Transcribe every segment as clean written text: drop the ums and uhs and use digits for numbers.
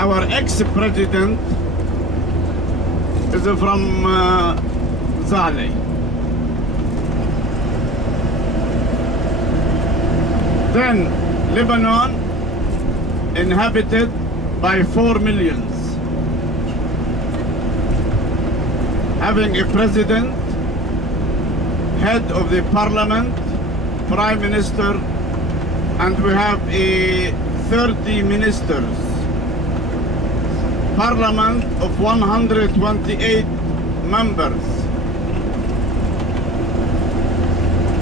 our ex-president is from Zaleh. Then Lebanon inhabited by 4 millions, having a president, head of the parliament, prime minister, and we have a 30 ministers, parliament of 128 members,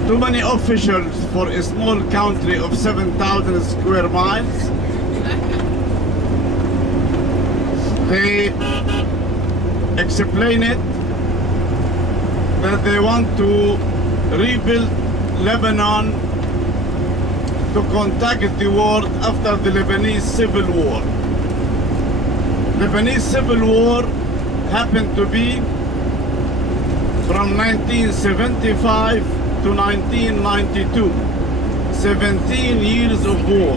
too many officials for a small country of 7,000 square miles. They explain it that they want to rebuild Lebanon to contact the world after the Lebanese Civil War. Lebanese Civil War happened to be from 1975 to 1992. 17 years of war.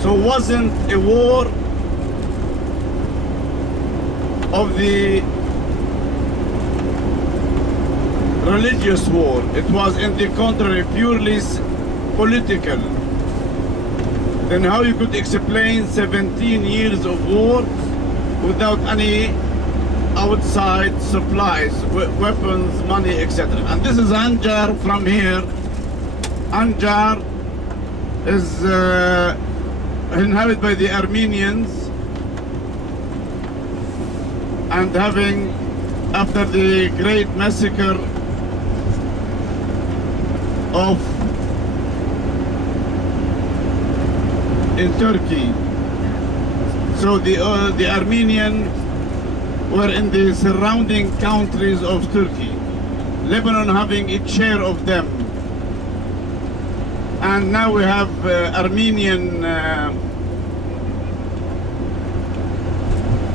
So it wasn't a war of the religious war. It was, in the contrary, purely political. Then how you could explain 17 years of war without any outside supplies, weapons, money, etc. And this is Anjar from here. Anjar is inhabited by the Armenians, and having, after the great massacre of in Turkey, so the Armenian were in the surrounding countries of Turkey, Lebanon having its share of them, and now we have Armenian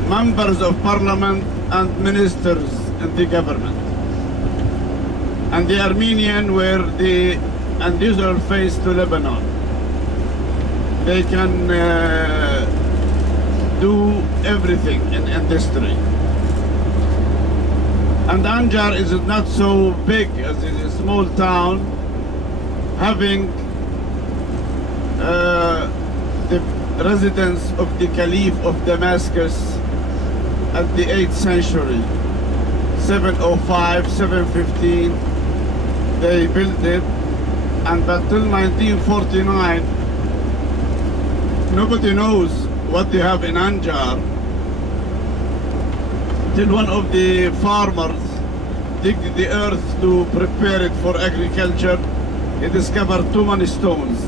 members of parliament and ministers in the government. And the Armenian were the unusual face to Lebanon. They can do everything in industry. And Anjar is not so big, as it is a small town, having the residence of the Caliph of Damascus at the 8th century, 705, 715, they built it, and until 1949, nobody knows what they have in Anjar, till one of the farmers digged the earth to prepare it for agriculture. He discovered too many stones.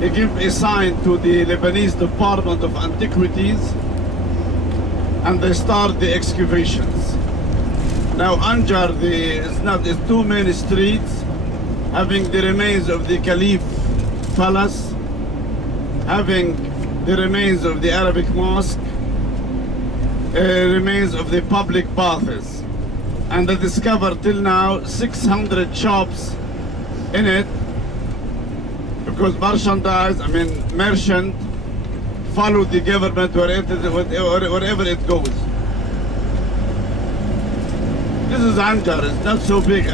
He gave a sign to the Lebanese Department of Antiquities, and they start the excavations. Now Anjar is two main streets, having the remains of the Caliph Palace, having the remains of the Arabic mosque, remains of the public baths, and they discovered till now 600 shops in it, because merchant follow the government wherever it goes. This is Anjar, it's not so big,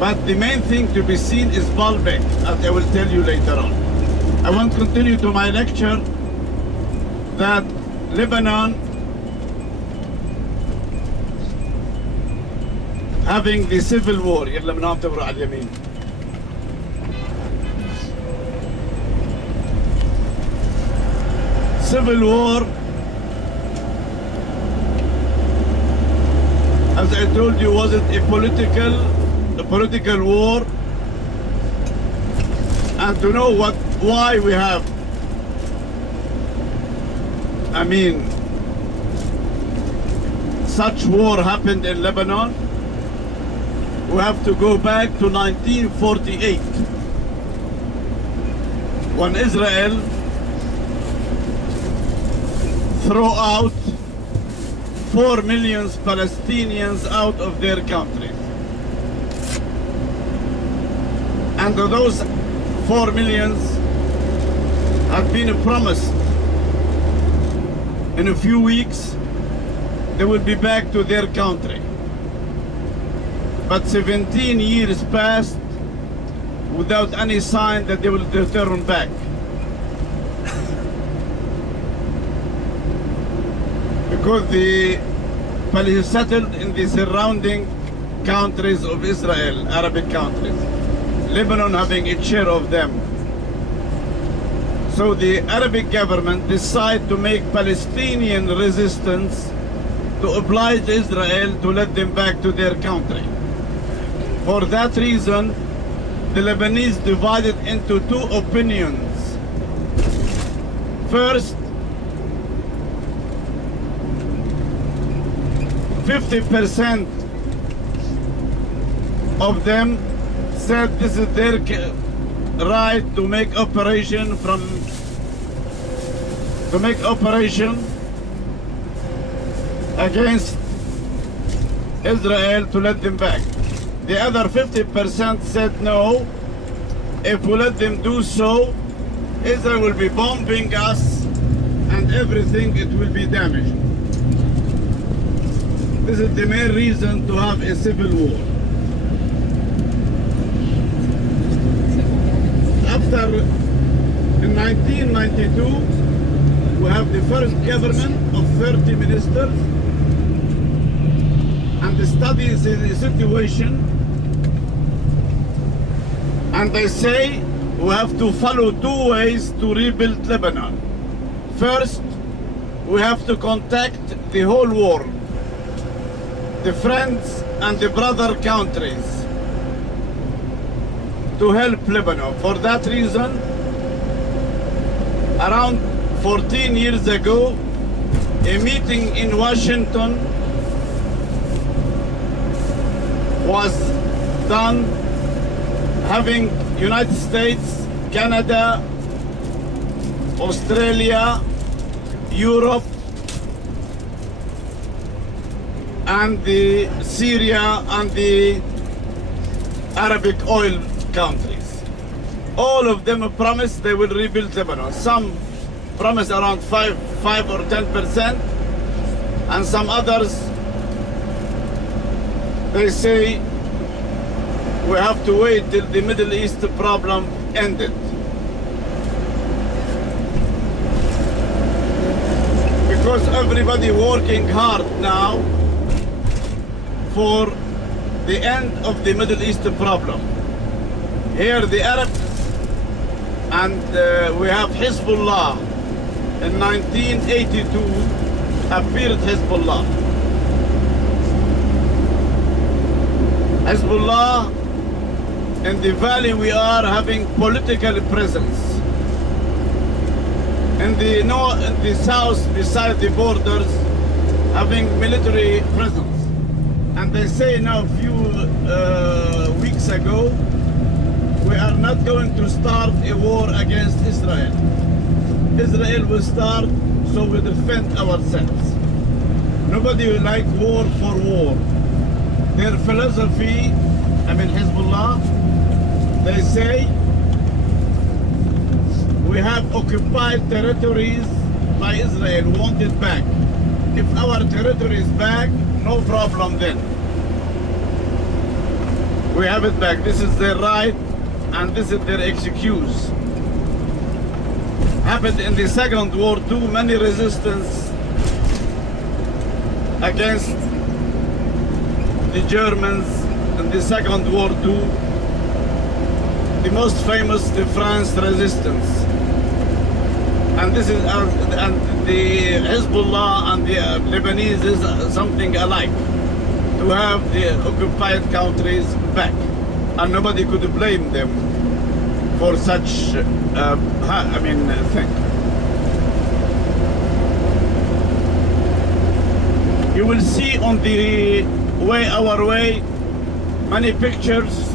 but the main thing to be seen is Baalbek, as I will tell you later on. I want to continue to my lecture that Lebanon, having the civil war, civil war, as I told you, wasn't a political war, and to know why we have, such war happened in Lebanon, we have to go back to 1948, when Israel threw out 4 million Palestinians out of their country. And those 4 million had been promised in a few weeks they will be back to their country. But 17 years passed without any sign that they will return back. Because the Palestinians settled in the surrounding countries of Israel, Arabic countries, Lebanon having its share of them. So the Arabic government decided to make Palestinian resistance to oblige Israel to let them back to their country. For that reason, the Lebanese divided into two opinions. First, 50% of them said this is their right to make operation against Israel to let them back. The other 50% said no, if we let them do so, Israel will be bombing us and everything, it will be damaged. This is the main reason to have a civil war. After, in 1992, we have the first government of 30 ministers, and they study the situation, and they say we have to follow two ways to rebuild Lebanon. First, we have to contact the whole world, the friends and the brother countries, to help Lebanon. For that reason, around 14 years ago, a meeting in Washington was done, having United States, Canada, Australia, Europe, and the Syria and the Arabic oil countries. All of them promised they will rebuild Lebanon. Some promised around 5 or 10%, and some others, they say we have to wait till the Middle East problem ended. Because everybody working hard now for the end of the Middle East problem. Here the Arabs, and we have Hezbollah. In 1982 appeared Hezbollah. Hezbollah, in the valley we are having political presence. In the north, in the south, beside the borders, having military presence. And they say now a few weeks ago, we are not going to start a war against Israel. Israel will start, so we defend ourselves. Nobody will like war for war. Their philosophy, Hezbollah, they say we have occupied territories by Israel, we want it back. If our territory is back, no problem then. We have it back. This is their right, and this is their excuse. Happened in the Second War too, many resistance against the Germans in the Second War too. The most famous, the France resistance. And this is and the Hezbollah and the Lebanese is something alike, to have the occupied countries back, and nobody could blame them for such thing. You will see on the way, our way, many pictures.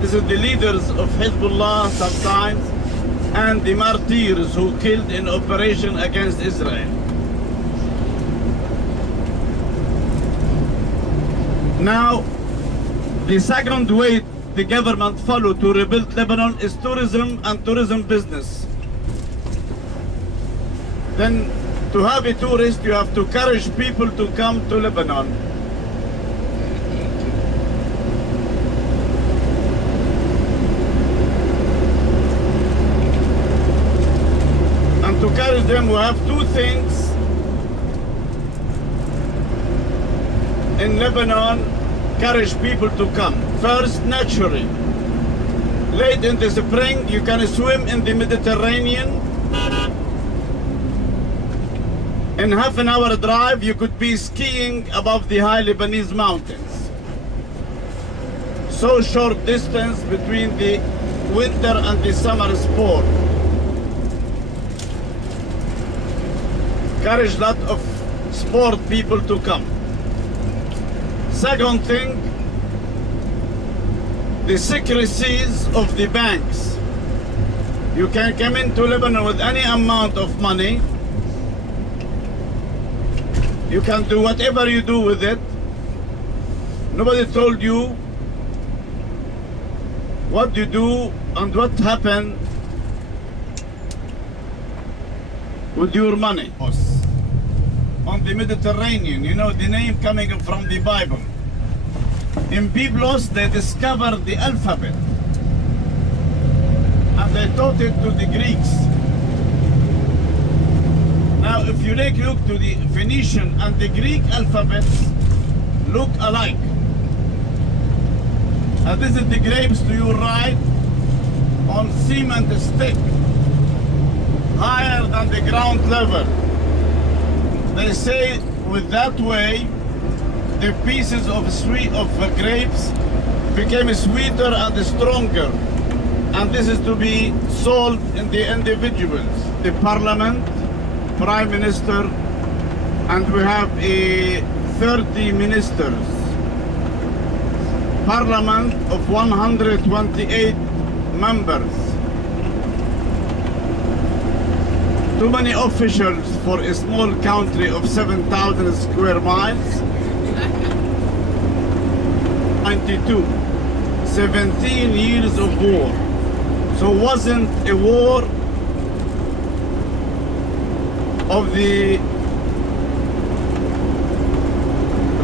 This is the leaders of Hezbollah sometimes, and the martyrs who killed in operation against Israel. Now, the second way the government follow to rebuild Lebanon is tourism and tourism business. Then to have a tourist, you have to encourage people to come to Lebanon. And to encourage them, we have two things in Lebanon, encourage people to come. First, naturally. Late in the spring, you can swim in the Mediterranean. In half an hour drive, you could be skiing above the high Lebanese mountains. So short distance between the winter and the summer sport. Encourage a lot of sport people to come. Second thing, the secrecies of the banks. You can come into Lebanon with any amount of money. You can do whatever you do with it. Nobody told you what you do and what happened with your money. On the Mediterranean, you know the name coming from the Bible. In Biblos, they discovered the alphabet and they taught it to the Greeks. Now, if you look to the Phoenician and the Greek alphabets look alike. And this is the grapes to your right on cement stick, higher than the ground level. They say with that way, the pieces of grapes became sweeter and stronger. And this is to be sold in the individuals. The parliament, prime minister, and we have 30 ministers. Parliament of 128 members. Too many officials for a small country of 7,000 square miles. 92, 17 years of war. So it wasn't a war of the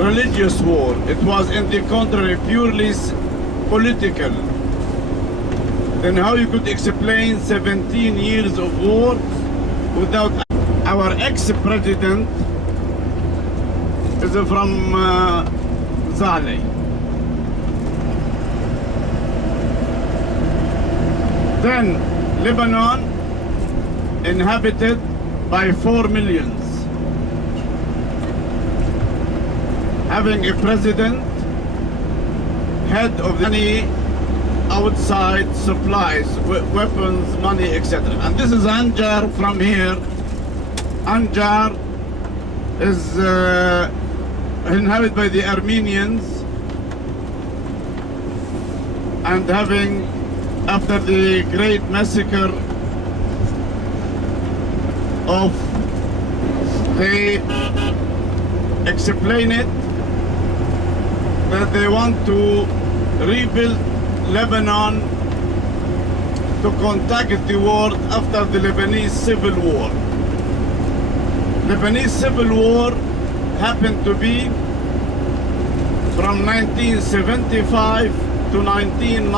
religious war. It was, in the contrary, purely political. Then how you could explain 17 years of war without our ex-president is from Zaleh. Then Lebanon inhabited by 4 millions, having a president, head of any outside supplies, weapons, money, etc. And this is Anjar from here. Anjar is inhabited by the Armenians, and having, after the great massacre of, they explain it that they want to rebuild Lebanon to contact the world after the Lebanese Civil War. Lebanese Civil War happened to be from 1975 to 1990.